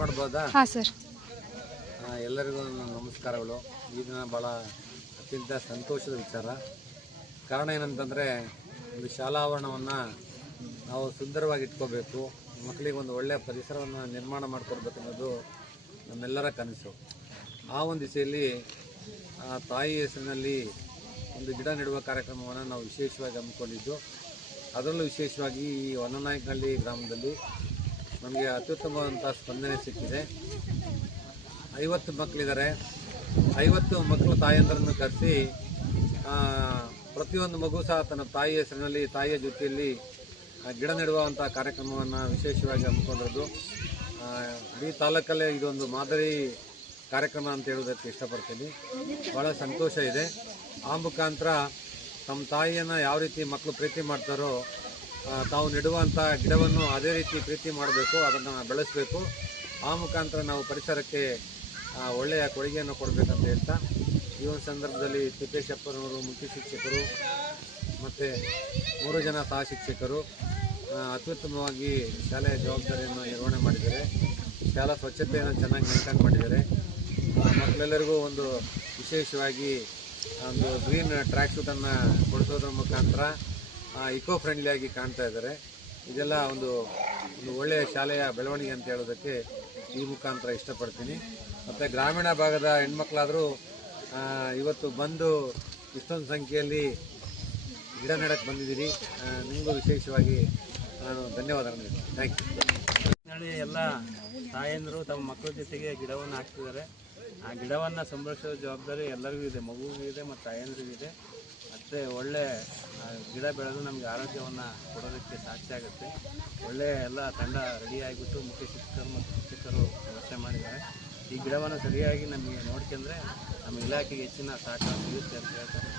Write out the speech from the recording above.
ಮಾಡ್ಬೋದಾ? ಹಾಂ ಸರ್. ಎಲ್ಲರಿಗೂ ನನ್ನ ನಮಸ್ಕಾರಗಳು. ಈ ದಿನ ಭಾಳ ಅತ್ಯಂತ ಸಂತೋಷದ ವಿಚಾರ. ಕಾರಣ ಏನಂತಂದರೆ, ಒಂದು ಶಾಲಾ ಆವರಣವನ್ನು ನಾವು ಸುಂದರವಾಗಿ ಇಟ್ಕೋಬೇಕು, ಮಕ್ಕಳಿಗೆ ಒಂದು ಒಳ್ಳೆಯ ಪರಿಸರವನ್ನು ನಿರ್ಮಾಣ ಮಾಡಿಕೊಡ್ಬೇಕು ಅನ್ನೋದು ನಮ್ಮೆಲ್ಲರ ಕನಸು. ಆ ಒಂದು ದಿಸೆಯಲ್ಲಿ ತಾಯಿ ಹೆಸರಿನಲ್ಲಿ ಒಂದು ಗಿಡ ನೆಡುವ ಕಾರ್ಯಕ್ರಮವನ್ನು ನಾವು ವಿಶೇಷವಾಗಿ ಹಮ್ಮಿಕೊಂಡಿದ್ದು. ಅದರಲ್ಲೂ ವಿಶೇಷವಾಗಿ ಈ ಹೊನ್ನನಾಯಕನಹಳ್ಳಿ ಗ್ರಾಮದಲ್ಲಿ ನಮಗೆ ಅತ್ಯುತ್ತಮವಾದಂಥ ಸ್ಪಂದನೆ ಸಿಕ್ಕಿದೆ. 50 ಮಕ್ಕಳಿದ್ದಾರೆ. 50 ಮಕ್ಕಳು ತಾಯಂದರನ್ನು ಕರೆಸಿ ಪ್ರತಿಯೊಂದು ಮಗು ಸಹ ತನ್ನ ತಾಯಿ ಹೆಸರಿನಲ್ಲಿ, ತಾಯಿಯ ಜೊತೆಯಲ್ಲಿ ಗಿಡ ನೆಡುವಂಥ ಕಾರ್ಯಕ್ರಮವನ್ನು ವಿಶೇಷವಾಗಿ ಹಮ್ಮಿಕೊಂಡಿರೋದು. ಇಡೀ ತಾಲೂಕಲ್ಲೇ ಇದೊಂದು ಮಾದರಿ ಕಾರ್ಯಕ್ರಮ ಅಂತ ಹೇಳೋದಕ್ಕೆ ಇಷ್ಟಪಡ್ತೀನಿ. ಭಾಳ ಸಂತೋಷ ಇದೆ. ಆ ಮುಖಾಂತರ ತಮ್ಮ ತಾಯಿಯನ್ನು ಯಾವ ರೀತಿ ಮಕ್ಕಳು ಪ್ರೀತಿ ಮಾಡ್ತಾರೋ, ತಾವು ನೆಡುವಂಥ ಗಿಡವನ್ನು ಅದೇ ರೀತಿ ಪ್ರೀತಿ ಮಾಡಬೇಕು, ಅದನ್ನು ಬೆಳೆಸಬೇಕು. ಆ ಮುಖಾಂತರ ನಾವು ಪರಿಸರಕ್ಕೆ ಒಳ್ಳೆಯ ಕೊಡುಗೆಯನ್ನು ಕೊಡಬೇಕಂತ ಹೇಳ್ತಾ, ಈ ಒಂದು ಸಂದರ್ಭದಲ್ಲಿ ತಿಪ್ಪೇಶಪ್ಪನವರು ಮುಖ್ಯ ಶಿಕ್ಷಕರು ಮತ್ತು 3 ಜನ ಸಹ ಶಿಕ್ಷಕರು ಅತ್ಯುತ್ತಮವಾಗಿ ಶಾಲೆಯ ಜವಾಬ್ದಾರಿಯನ್ನು ನಿರ್ವಹಣೆ ಮಾಡಿದ್ದಾರೆ. ಶಾಲಾ ಸ್ವಚ್ಛತೆಯನ್ನು ಚೆನ್ನಾಗಿ ಮೇಂಟೈನ್ ಮಾಡಿದ್ದಾರೆ. ಮಕ್ಕಳೆಲ್ಲರಿಗೂ ಒಂದು ವಿಶೇಷವಾಗಿ ಒಂದು ಗ್ರೀನ್ ಟ್ರ್ಯಾಕ್ ಶೂಟನ್ನು ಕೊಡಿಸೋದ್ರ ಮುಖಾಂತರ ಇಕೋ ಫ್ರೆಂಡ್ಲಿಯಾಗಿ ಕಾಣ್ತಾ ಇದ್ದಾರೆ. ಇದೆಲ್ಲ ಒಂದು ಒಳ್ಳೆಯ ಶಾಲೆಯ ಬೆಳವಣಿಗೆ ಅಂತ ಹೇಳೋದಕ್ಕೆ ಈ ಮುಖಾಂತರ ಇಷ್ಟಪಡ್ತೀನಿ. ಮತ್ತು ಗ್ರಾಮೀಣ ಭಾಗದ ಹೆಣ್ಮಕ್ಳಾದರೂ ಇವತ್ತು ಬಂದು ಇಷ್ಟೊಂದು ಸಂಖ್ಯೆಯಲ್ಲಿ ಗಿಡ ನೆಡಕ್ಕೆ ಬಂದಿದ್ದೀರಿ. ನಿಮಗೂ ವಿಶೇಷವಾಗಿ ನಾನು ಧನ್ಯವಾದಗಳನ್ನು ಹೇಳ್ತೀನಿ. Thank you. ಎಲ್ಲ ತಾಯಂದಿರು ತಮ್ಮ ಮಕ್ಕಳ ಜೊತೆಗೆ ಗಿಡವನ್ನು ಹಾಕ್ತಿದ್ದಾರೆ. ಆ ಗಿಡವನ್ನು ಸಂರಕ್ಷಿಸೋ ಜವಾಬ್ದಾರಿ ಎಲ್ಲರಿಗೂ ಇದೆ, ಮಗುವಿಗೂ ಇದೆ ಮತ್ತು ತಾಯಂದಿರಿಗೂ ಇದೆ. ಮತ್ತು ಒಳ್ಳೆ ಗಿಡ ಬೆಳೆದು ನಮಗೆ ಆರೋಗ್ಯವನ್ನು ಕೊಡೋದಕ್ಕೆ ಸಾಧ್ಯ ಆಗುತ್ತೆ. ಒಳ್ಳೆಯ ಎಲ್ಲ ತಂಡ ರೆಡಿಯಾಗಿಬಿಟ್ಟು ಮುಖ್ಯ ಶಿಕ್ಷಕರು ಮತ್ತು ಶಿಕ್ಷಕರು ವ್ಯವಸ್ಥೆ ಮಾಡಿದ್ದಾರೆ. ಈ ಗಿಡವನ್ನು ಸರಿಯಾಗಿ ನಮಗೆ ನೋಡ್ಕೊಂಡ್ರೆ ನಮ್ಮ ಇಲಾಖೆಗೆ ಹೆಚ್ಚಿನ ಸಹಕಾರ ಸಿಗುತ್ತೆ ಅಂತ ಹೇಳ್ತಾರೆ.